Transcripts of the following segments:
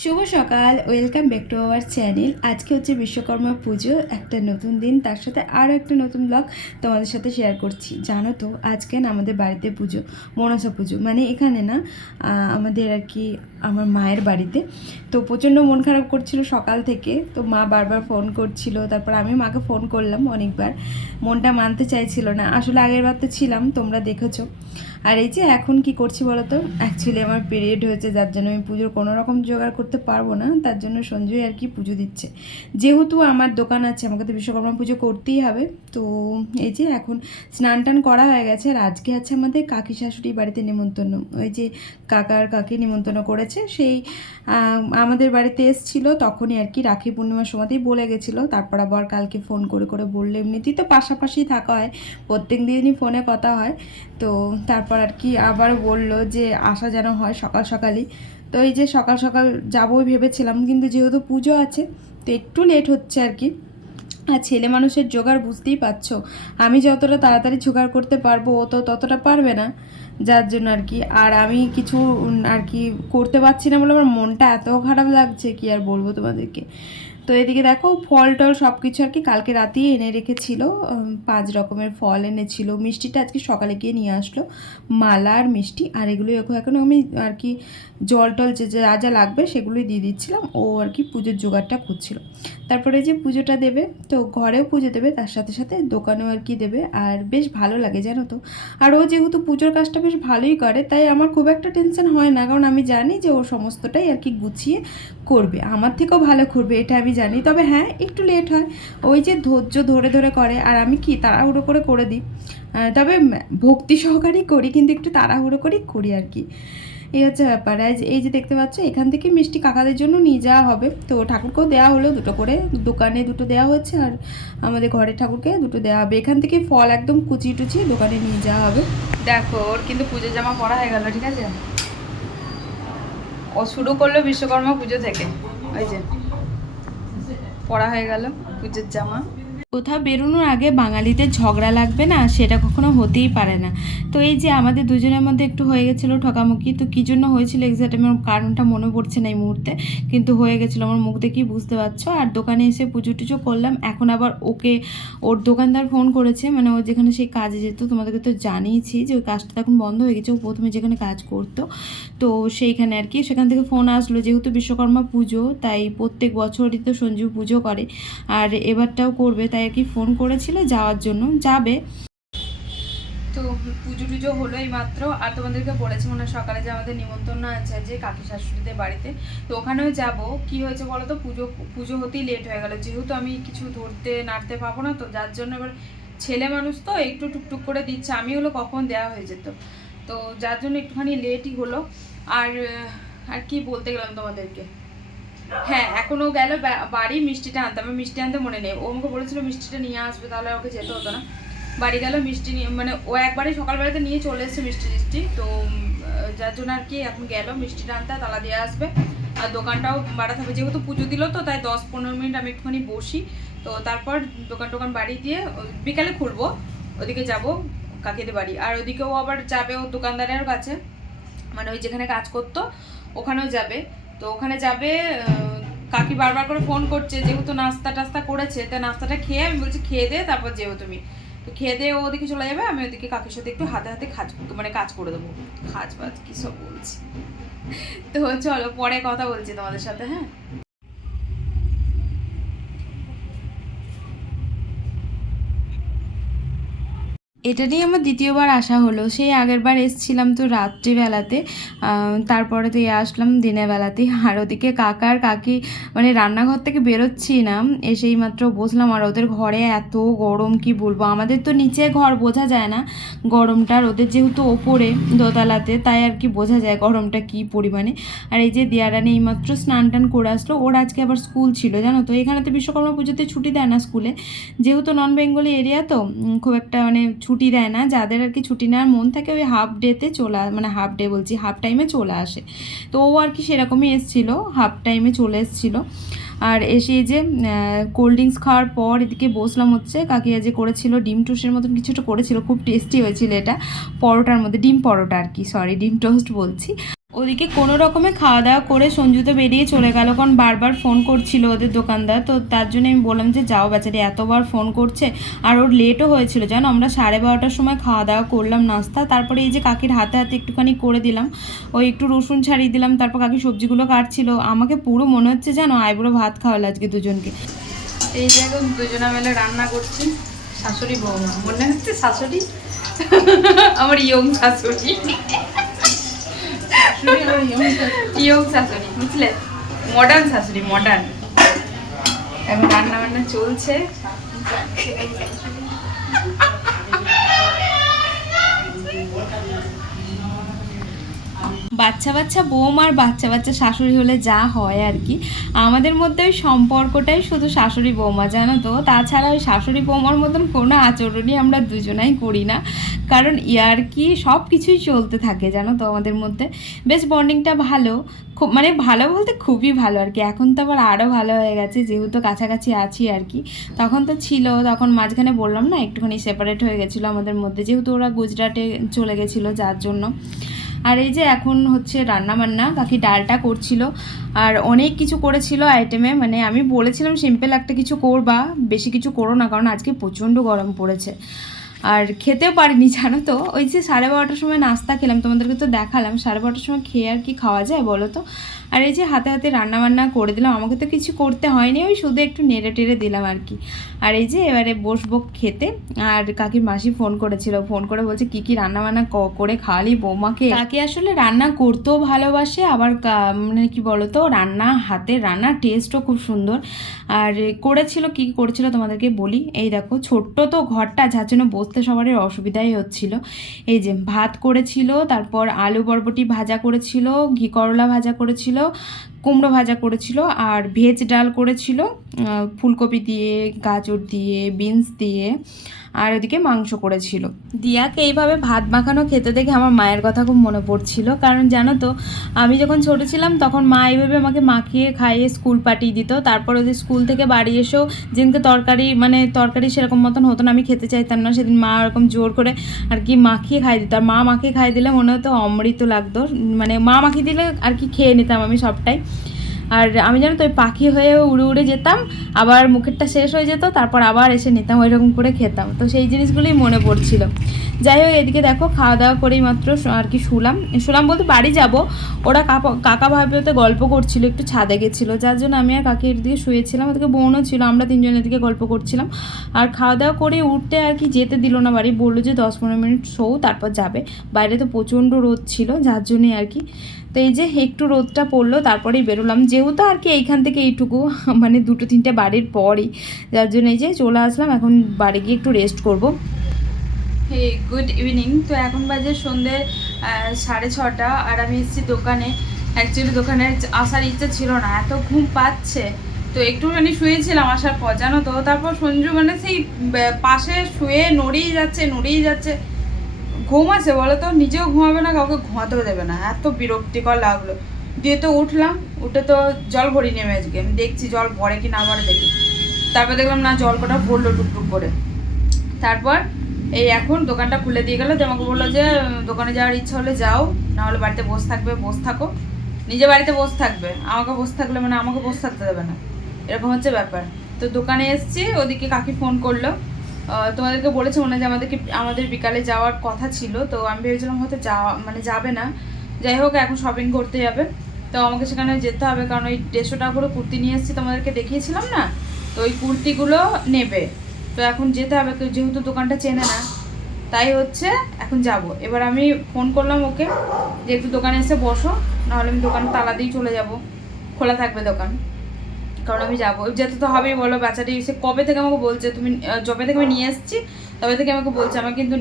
শুভ সকাল, welcome back to our channel. আজকে হচ্ছে বিশ্বকর্মা পুজো, একটা নতুন দিন, তার সাথে আরও একটা নতুন ব্লগ তোমাদের সাথে শেয়ার করছি। জানো তো আজকে না আমাদের বাড়িতে পুজো, মনসা পুজো, মানে এখানে না আমাদের আর কি আমার মায়ের বাড়িতে। তো প্রচণ্ড মন খারাপ করছিল সকাল থেকে, তো মা বারবার ফোন করছিল, তারপর আমি মাকে ফোন করলাম অনেকবার, মনটা মানতে চাইছিল না। আসলে আগের বার তো ছিলাম, তোমরা দেখেছো। আর এই যে এখন কি করছি বলো তো, অ্যাকচুয়ালি আমার পিরিয়ড হয়েছে, যার জন্য আমি পুজোর কোনো রকম জোগাড় করতে পারবো না, তার জন্য সঞ্জয় আর কি পুজো দিচ্ছে। যেহেতু আমার দোকান আছে, আমাকে তো বিশ্বকর্মা পুজো করতেই হবে। তো এই যে এখন স্নান টান করা হয়ে গেছে, আর আজকে আছে আমাদের কাকি শাশুড়ি বাড়িতে নিমন্ত্রণ। ওই যে কাকার কাকি নিমন্ত্রণ করেছে, সেই আমাদের বাড়িতে এসেছিলো তখনই আর কি, রাখি পূর্ণিমার সময়তেই বলে গেছিলো। তারপর আবার কালকে ফোন করে করে বললে, এমনিতেই তো পাশাপাশি থাকা হয়, প্রত্যেক দিনই ফোনে কথা হয়। তো তারপর আর কি আবার বললো যে আসা যেন হয় সকাল সকালই। তো এই যে সকাল সকাল যাবো ভেবেছিলাম, কিন্তু যেহেতু পুজো আছে তো একটু লেট হচ্ছে আর কি। আর ছেলে মানুষের জোগাড় বুঝতেই পারছো, আমি যতটা তাড়াতাড়ি জোগাড় করতে পারবো ও তো ততটা পারবে না, যার জন্য আর কি। আর আমি কিছু আর কি করতে পারছি না বলে আমার মনটা এত খারাপ লাগছে, কি আর বলবো তোমাদেরকে। তো এদিকে দেখো ফল টল সব কিছু আর কি কালকে রাতেই এনে রেখেছিল, 5 রকমের ফল এনেছিল। মিষ্টিটা আজকে সকালে গিয়ে নিয়ে আসলো, মালা আর মিষ্টি, আর এগুলো এখন আমি আর কি জল টল যে যা যা লাগবে সেগুলোই দিয়ে দিচ্ছিলাম। ও আর কি পুজোর জোগাড়টা করছিল। তারপরে যে পুজোটা দেবে, তো ঘরেও পুজো দেবে, তার সাথে সাথে দোকানেও আর কি দেবে, আর বেশ ভালো লাগে জানো তো। আর ও যেহেতু পুজোর কাজটা বেশ ভালোই করে, তাই আমার খুব একটা টেনশন হয় না, কারণ আমি জানি যে ও সমস্তটাই আর কি গুছিয়ে করবে, আমার থেকেও ভালো করবে, এটা আমি জানি। তবে হ্যাঁ, একটু লেট হয়, ওই যে ধৈর্য ধরে ধরে করে, আর আমি কি তাড়াহুড়ো করে করে দিই। তবে ভক্তি সহকারেই করি, কিন্তু একটু তাড়াহুড়ো করেই করি আর কি। এই হচ্ছে ব্যাপার। এই যে দেখতে পাচ্ছ, এখান থেকে মিষ্টি কাকাদের জন্য নিয়ে যাওয়া হবে, তো ঠাকুরকেও দেওয়া হলো দুটো করে, দোকানে দুটো দেওয়া হচ্ছে, আর আমাদের ঘরের ঠাকুরকে দুটো দেওয়া হবে। এখান থেকে ফল একদম কুচিয়ে টুচিয়ে দোকানে নিয়ে যাওয়া হবে। দেখো ওর কিন্তু পুজোর জামা পরা হয়ে গেল, ঠিক আছে। ও শুরু করলো বিশ্বকর্মা পুজো থেকে, ওই যে পরা হয়ে গেল পুজোর জামা। কোথাও বেরোনোর আগে বাঙালিদের ঝগড়া লাগবে না, সেটা কখনো হতেই পারে না। তো এই যে আমাদের দুজনের মধ্যে একটু হয়ে গেছিলো ঠকামুকি, তো কী জন্য হয়েছিল এক্স্যাক্ট আমার কারণটা মনে পড়ছে না এই মুহূর্তে, কিন্তু হয়ে গেছিলো, আমার মুখ দেখেই বুঝতে পারছো। আর দোকানে এসে পুজো টুজো করলাম, এখন আবার ওকে ওর দোকানদার ফোন করেছে, মানে ও যেখানে সেই কাজে যেত, তোমাদেরকে তো জানিয়েছি যে ওই কাজটা এখন বন্ধ হয়ে গেছে, ও প্রথমে যেখানে কাজ করতো, তো সেইখানে আর কি, সেখান থেকে ফোন আসলো, যেহেতু বিশ্বকর্মা পুজো তাই প্রত্যেক বছরই তো সঞ্জু পুজো করে, আর এবারটাও করবে, তাই আর কি ফোন করেছিল যাওয়ার জন্য, যাবে। তো পুজো টুজো হলো এই মাত্র, আর তোমাদেরকে বলেছি মনে হয় সকালে যে আমাদের নিমন্ত্রণ আছে যে কাকি শাশুড়িদের বাড়িতে, তো ওখানেও যাব। কি হয়েছে বলো তো, পুজো পুজো হতেই লেট হয়ে গেল, যেহেতু আমি কিছু ধরতে নাড়তে পাবো না, তো যার জন্য এবার ছেলে মানুষ তো একটু টুকটুক করে দিচ্ছে, আমি হলো কখন দেওয়া হয়ে যেত, তো যার জন্য একটুখানি লেটই হলো। আর আর কি বলতে গেলাম তোমাদেরকে, হ্যাঁ এখনও গেল বাড়ি মিষ্টিটা আনতে, আমি মিষ্টি আনতে মনে নেই, ও আমাকে বলেছিল মিষ্টিটা নিয়ে আসবে, তাহলে ওকে যেতে হতো না। বাড়ি গেল মিষ্টি নিয়ে, মানে ও একবারই সকালবেলাতে নিয়ে চলে এসেছে মিষ্টি টিষ্টি, তো যার জন্য আর কি এখন গেল মিষ্টিটা আনতে, তালা দিয়ে আসবে। আর দোকানটাও বাড়াতে হবে, যেহেতু পুজো দিল, তো তাই 10-15 মিনিট আমি একটুখানি বসি, তো তারপর দোকান টোকান বাড়ি দিয়ে বিকালে খুলবো, ওদিকে যাব কাকিদের বাড়ি। আর ওদিকেও আবার যাবে ও দোকানদারের কাছে, মানে ওই যেখানে কাজ করতো ওখানেও যাবে। তো ওখানে যাবে, কাকি বারবার করে ফোন করছে, যেহেতু নাস্তা টাস্তা করেছে, তাই নাস্তাটা খেয়ে আমি বলছি খেয়ে দে তারপর যেও তুমি, তো খেয়ে দিয়ে ও ওদিকে চলে যাবে, আমি ওদিকে কাকির সাথে একটু হাতে হাতে মানে কাজ করে দেবো, বাজ কী সব বলছি। তো চলো পরে কথা বলছি তোমাদের সাথে, হ্যাঁ। এটা নিয়ে আমার দ্বিতীয়বার আসা হলো, সেই আগের বার এসেছিলাম তো রাত্রিবেলাতে, তারপরে তো আসলাম দিনের বেলাতে। আর ওদিকে কাকার কাকি মানে রান্নাঘর থেকে বেরোচ্ছি না, এসেই মাত্র বসলাম, আর ওদের ঘরে এত গরম কি বলবো, আমাদের তো নিচে ঘর বোঝা যায় না গরমটা, আর ওদের যেহেতু ওপরে দোতলাতে, তাই আর কি বোঝা যায় গরমটা কি পরিমাণে। আর এই যে দিয়ারানি এইমাত্র স্নান টান করে আসলো, ওর আজকে আবার স্কুল ছিল জানো তো, এখানে তো বিশ্বকর্মা পুজোতে ছুটি দেয় না স্কুলে, যেহেতু নন বেঙ্গলি এরিয়া, তো খুব একটা মানে ছুটি দেয় না, যাদের আর কি ছুটি নেওয়ার মন থাকে ওই হাফ ডেতে মানে হাফ ডে বলছি, হাফ টাইমে চলে আসে, তো ও আর কি সেরকমই এসেছিলো, হাফ টাইমে চলে এসেছিলো। আর এসে যে কোল্ড ড্রিঙ্কস খাওয়ার পর এদিকে বসলাম, হচ্ছে কাকিয়া যে করেছিল ডিম টোস্টের মতন কিছুটা করেছিল, খুব টেস্টি হয়েছিল এটা, পরোটার মধ্যে ডিম পরোটা আর কি, সরি ডিম টোস্ট বলছি। ওদিকে কোনো রকমে খাওয়া দাওয়া করে সঞ্জু তো বেরিয়ে চলে গেল, কারণ বারবার ফোন করছিল ওদের দোকানদার। তো তার জন্য আমি বললাম যে যাও, বেচারি এতবার ফোন করছে। আর ওর লেটও হয়েছিল জানো, আমরা 12:30টার সময় খাওয়া দাওয়া করলাম নাস্তা। তারপরে এই যে কাকির হাতে হাতে একটুখানি করে দিলাম, ওই একটু রসুন ছাড়িয়ে দিলাম। তারপর কাকি সবজিগুলো কাটছিল। আমাকে পুরো মনে হচ্ছে জানো আইবুড়ো ভাত খাওয়ালো আজকে দুজনকে। এই যে এখন দুজনা মিলে রান্না করছি, শাশুড়ি বৌমা মনে হচ্ছে শাশুড়ি আমার ইয়ং শাশুড়ি, ইয়ং শাশুড়ি বুঝলে, মডার্ন শাশুড়ি, মডার্ন। এখন রান্না বান্না চলছে। বাচ্চা বাচ্চা বৌমা আর বাচ্চা বাচ্চা শাশুড়ি হলে যা হয় আর কি, আমাদের মধ্যে ওই সম্পর্কটাই শুধু শাশুড়ি বৌমা জানো তো। তাছাড়া ওই শাশুড়ি বৌমার মতন কোনো আচরণই আমরা দুজনাই করি না, কারণ ইয়ার কি সব কিছুই চলতে থাকে জানো তো আমাদের মধ্যে। বেশ বন্ডিংটা ভালো, খুব মানে ভালো বলতে খুবই ভালো আর কি। এখন তো আবার আরও ভালো হয়ে গেছে, যেহেতু কাছাকাছি আছি আর কি। তখন তো ছিল, তখন মাঝখানে বললাম না একটুখানি সেপারেট হয়ে গেছিলো আমাদের মধ্যে, যেহেতু ওরা গুজরাটে চলে গেছিলো যার জন্য। আর এই যে এখন হচ্ছে রান্না বান্না, কাকি ডালটা করছিল আর অনেক কিছু করেছিল আইটেমে। মানে আমি বলেছিলাম সিম্পল একটা কিছু করবা, বেশি কিছু করো না, কারণ আজকে প্রচণ্ড গরম পড়েছে। আর খেতেও পারিনি জানো তো। ওই যে 12:30টার সময় নাস্তা খেলাম, তোমাদেরকে তো দেখালাম। 12:30টার সময় খেয়ে আর কি খাওয়া যায় বলো তো। আর এই যে হাতে হাতে রান্নাবান্না করে দিলাম, আমাকে তো কিছু করতে হয়নি, ওই শুধু একটু নেড়ে টেড়ে দিলাম আর কি। আর এই যে এবারে বসবো খেতে। আর কাকির মাসি ফোন করেছিল, ফোন করে বলছে কী কী রান্নাবান্না করে খাওয়ালি বৌমাকে। কাকি আসলে রান্না করতেও ভালোবাসে, আবার মানে কি বলো তো, রান্না হাতের রান্নার টেস্টও খুব সুন্দর। আর করেছিল কী করেছিল তোমাদেরকে বলি। এই দেখো ছোট্ট তো ঘরটা, যার জন্য বসতে সবারই অসুবিধাই হচ্ছিল। এই যে ভাত করেছিল, তারপর আলু বরবটি ভাজা করেছিল, ঘি করলা ভাজা করেছিল, কুমড়ো ভাজা করেছিল, আর ভেজ ডাল করেছিল ফুলকপি দিয়ে, গাজর দিয়ে, বিনস দিয়ে, আর ওদিকে মাংস করেছিল। দিয়াকে এইভাবে ভাত মাখানো খেতে দেখে আমার মায়ের কথা খুব মনে পড়ছিল, কারণ জানো তো আমি যখন ছোটো ছিলাম তখন মা এইভাবে আমাকে মাখিয়ে খাইয়ে স্কুল পাঠিয়ে দিত। তারপর ওদের স্কুল থেকে বাড়ি এসেও যেদিনকে তরকারি সেরকম মতন হতো না, আমি খেতে চাইতাম না, সেদিন মা এরকম জোর করে আর কি মাখিয়ে খাইয়ে দিত। আর মা মাখিয়ে খাইয়ে দিলে মনে হতো অমৃত লাগতো, মানে মা মাখিয়ে দিলে আর কি খেয়ে নিতাম আমি সবটাই। আর আমি জানো তো ওই পাখি হয়ে উড়ে উড়ে যেতাম, আবার মুখেরটা শেষ হয়ে যেত, তারপর আবার এসে নিতাম, ওইরকম করে খেতাম। তো সেই জিনিসগুলোই মনে পড়ছিল। যাই হোক এদিকে দেখো খাওয়া দাওয়া করেই মাত্র আর কি শুলাম বলতে বাড়ি যাব। ওরা কাকা ভাবিতে গল্প করছিল, একটু ছাদে গেছিলো, যার জন্য আমি আর কাকি এদিকে শুয়েছিলাম, ওদিকে বোনও ছিল, আমরা তিনজন এদিকে গল্প করছিলাম। আর খাওয়া দাওয়া করে উঠতে আর কি যেতে দিল না বাড়ি, বললো যে 10-15 মিনিট শো, তারপর যাবে। বাইরে তো প্রচণ্ড রোদ ছিল, যার জন্যই আর কি। তো এই যে একটু রোদটা পড়লো, তারপরেই বেরোলাম, যেহেতু আর কি এইখান থেকে এইটুকু মানে 2-3টে বাড়ির পরই, যার জন্য এই যে চলে আসলাম। এখন বাড়ি গিয়ে একটু রেস্ট করব। Hey good evening. তো এখন বাজে সন্ধ্যে 6:30, আর আমি এসেছি দোকানে। অ্যাকচুয়ালি দোকানে আসার ইচ্ছা ছিল না, এত ঘুম পাচ্ছে। তো একটুখানি শুয়েছিলাম আসার পর জানো তো। তারপর সঞ্জু মানে সেই পাশে শুয়ে নড়িয়ে যাচ্ছে। ঘুম আছে বলো তো, নিজেও ঘুমাবে না, কাউকে ঘুমাতেও দেবে না, এত বিরক্তিকর লাগলো। দিয়ে তো উঠলাম, উঠে তো জল ভরি নেমে আজকে আমি দেখছি জল ভরে কি না ভরে দেখি। তারপর দেখলাম না, জল কটা ভরলো টুকটুক করে। তারপর এই এখন দোকানটা খুলে দিয়ে গেলো, যে আমাকে বললো যে দোকানে যাওয়ার ইচ্ছা হলে যাও, না হলে বাড়িতে বসে থাকো। নিজে বাড়িতে বসে থাকবে, আমাকে বসে থাকলে মানে আমাকে বসে থাকতে দেবে না, এরকম হচ্ছে ব্যাপার। তো দোকানে এসছি, ওদিকে কাকি ফোন করলো। তোমাদেরকে বলেছে মনে হয় যে আমাদের বিকালে যাওয়ার কথা ছিল। তো আমি ভেবেছিলাম হয়তো যাবে না। যাই হোক এখন শপিং করতে যাবে, তো আমাকে সেখানে যেতে হবে, কারণ ওই 150 টাকা করে কুর্তি নিয়ে এসেছি, তোমাদেরকে দেখিয়েছিলাম না, তো ওই কুর্তিগুলো নেবে। তো এখন যেতে হবে, যেহেতু দোকানটা চেনে না, তাই হচ্ছে এখন যাব। এবার আমি ফোন করলাম ওকে যে একটু দোকানে এসে বসো, নাহলে আমি দোকান তালা দিয়ে চলে যাব, খোলা থাকবে দোকান, কারণ আমি যাবো, যেতে তো হবেই বলো। বাচ্চাটি সে কবে থেকে আমাকে বলছে, তুমি যবে থেকে আমি নিয়ে এসেছি তবে থেকে আমাকে বলছে আমাকে কিন্তু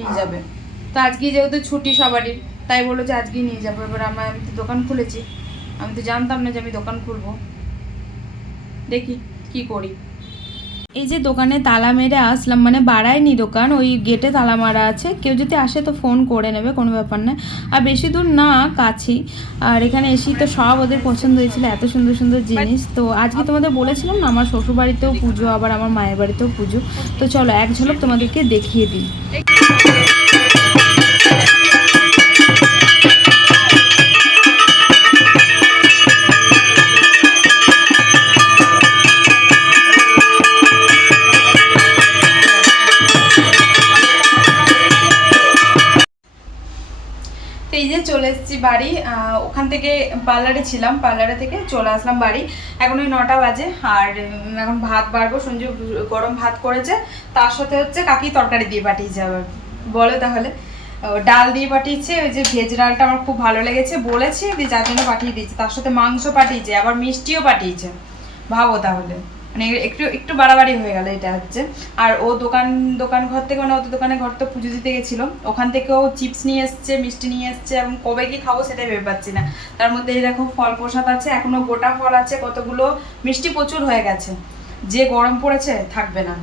নিয়ে যাবে। তো আজকে যেহেতু ছুটি সবারই, তাই বললো যে আজকেই নিয়ে যাবো। এবার আমি তো দোকান খুলেছি, আমি তো জানতাম না যে আমি দোকান খুলবো, দেখি কি করি। এই যে দোকানে তালা মেরে আসলাম, মানে বাড়ায়নি দোকান, ওই গেটে তালা মারা আছে, কেউ যদি আসে তো ফোন করে নেবে, কোনো ব্যাপার না। আর বেশি দূর না, কাছেই। আর এখানে এসেই তো সব ওদের পছন্দ হয়েছিল, এত সুন্দর সুন্দর জিনিস। তো আজকে তোমাদের বলেছিলাম না আমার শ্বশুর বাড়িতেও পুজো, আবার আমার মায়ের বাড়িতেও পুজো। তো চলো এক ঝলক তোমাদেরকে দেখিয়ে দিই। ওখান থেকে পার্লারে ছিলাম, পার্লারে থেকে চলে আসলাম বাড়ি। এখন ওই 9টা বাজে। আর এখন ভাত বাড়বো, সঞ্জু গরম ভাত করেছে, তার সাথে হচ্ছে কাকি তরকারি দিয়ে পাঠিয়েছে। আবার বলো তাহলে, ডাল দিয়ে পাঠিয়েছে, ওই যে ভেজ ডালটা আমার খুব ভালো লেগেছে বলেছে, দিয়ে যার জন্য পাঠিয়ে দিয়েছে। তার সাথে মাংস পাঠিয়েছে, আবার মিষ্টিও পাঠিয়েছে। ভাবো তাহলে, মানে একটু একটু বাড়াবাড়ি হয়ে গেল এটা হচ্ছে। আর ও দোকান ঘর থেকে, মানে ওদের দোকানে ঘর তো পুজো দিতে গেছিলো, ওখান থেকেও চিপস নিয়ে এসছে, মিষ্টি নিয়ে এসছে, এবং কবে কি খাবো সেটাই ভেবে পাচ্ছি না। তার মধ্যে এই দেখো ফল প্রসাদ আছে, এখনো গোটা ফল আছে কতগুলো, মিষ্টি প্রচুর হয়ে গেছে। যে গরম পড়েছে থাকবে না,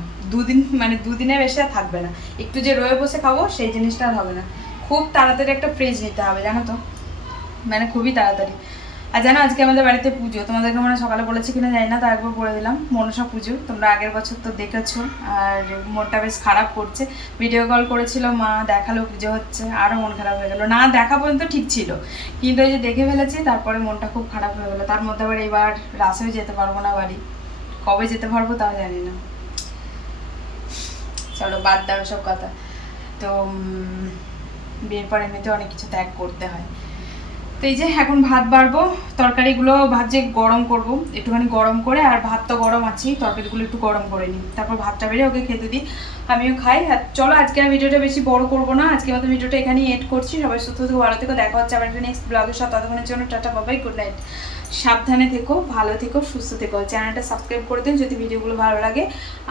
দুদিনের বেশি আর থাকবে না। একটু যে রয়ে বসে খাবো সেই জিনিসটা আর হবে না। খুব তাড়াতাড়ি একটা ফ্রিজ নিতে হবে জানো তো, মানে খুবই তাড়াতাড়ি। আর জানো আজকে আমাদের বাড়িতে পুজো, তোমাদেরকে মানে সকালে বলেছি কিনা জানি না, তো একবার বলে দিলাম, মনসা পুজো। তোমরা আগের বছর তো দেখেছো, আর মনটা বেশ খারাপ করছে। ভিডিও কল করেছিল মা, দেখালো পুজো হচ্ছে, আরও মন খারাপ হয়ে গেলো। না দেখা পর্যন্ত ঠিক ছিল, কিন্তু ওই যে দেখে ফেলেছি, তারপরে মনটা খুব খারাপ হয়ে গেলো। তার মধ্যে আবার এবার রাসেও যেতে পারবো না বাড়ি, কবে যেতে পারবো তাও জানি না। চলো বাদ দাও সব কথা। তো বিয়ের পর এমনিতে অনেক কিছু ত্যাগ করতে হয়। তো এই যে এখন ভাত বাড়বো, তরকারিগুলো ভাবছি গরম করব, একটুখানি গরম করে, আর ভাত তো গরম আছেই, তরকারিগুলো একটু গরম করে নিই, তারপর ভাতটা বেড়ে ওকে খেতে দিই, আমিও খাই। আর চলো আজকে আর ভিডিওটা বেশি বড় করবো না, আজকে মতো ভিডিওটা এখানেই এড করছি। সবাই সুস্থ থেকো, ভালো থেকো, দেখা হচ্ছে আবার একটা নেক্সট ব্লগের সাথে। ততক্ষণের জন্য টাটা, বাবাই, গুড নাইট। সাবধানে থেকো, ভালো থেকো, সুস্থ থেকো। চ্যানেলটা সাবস্ক্রাইব করে দিন যদি ভিডিওগুলো ভালো লাগে,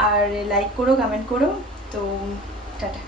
আর লাইক করো, কমেন্ট করো। তো টাটা।